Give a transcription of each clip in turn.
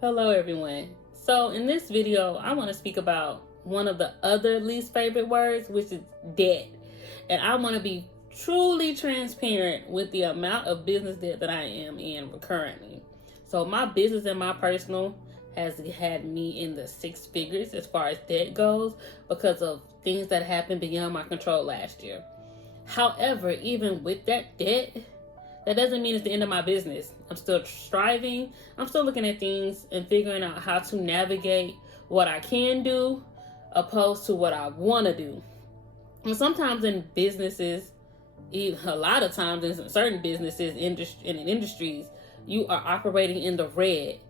Hello everyone. So in this video, I want to speak about one of the other least favorite words, which is debt. And I want to be truly transparent with the amount of business debt that I am in currently. So my business and my personal has had me in the six figures as far as debt goes because of things that happened beyond my control last year. However, even with that debt, that doesn't mean it's the end of my business. I'm still striving. I'm still looking at things and figuring out how to navigate what I can do opposed to what I want to do. And sometimes in businesses, a lot of times in certain businesses, in industries, you are operating in the red.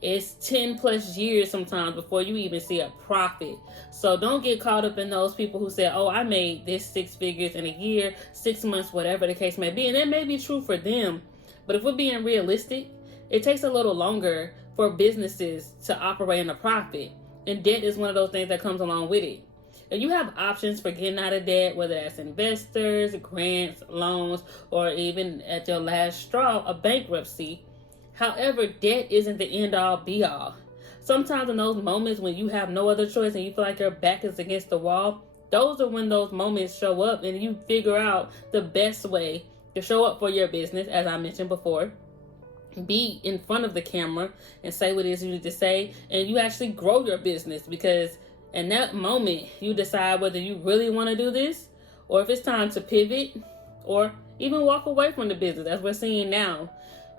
It's 10 plus years sometimes before you even see a profit. So don't get caught up in those people who say, oh, I made this six figures in a year, 6 months, whatever the case may be. And that may be true for them. But if we're being realistic, it takes a little longer for businesses to operate in a profit. And debt is one of those things that comes along with it. And you have options for getting out of debt, whether that's investors, grants, loans, or even at your last straw, a bankruptcy. However, debt isn't the end all be all. Sometimes in those moments when you have no other choice and you feel like your back is against the wall, those are when those moments show up and you figure out the best way to show up for your business, as I mentioned before. Be in front of the camera and say what it is you need to say, and you actually grow your business, because in that moment you decide whether you really want to do this or if it's time to pivot or even walk away from the business, as we're seeing now.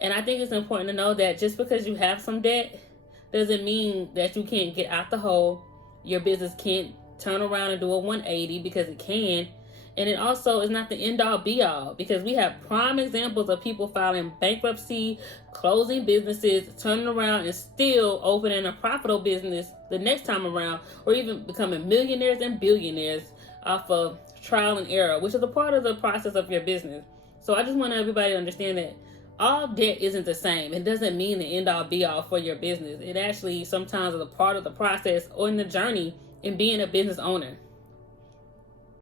And I think it's important to know that just because you have some debt doesn't mean that you can't get out the hole. Your business can't turn around and do a 180, because it can. And it also is not the end all be all, because we have prime examples of people filing bankruptcy, closing businesses, turning around and still opening a profitable business the next time around, or even becoming millionaires and billionaires off of trial and error, which is a part of the process of your business. So I just want everybody to understand that all debt isn't the same. It doesn't mean the end all be all for your business. It actually sometimes is a part of the process or in the journey in being a business owner.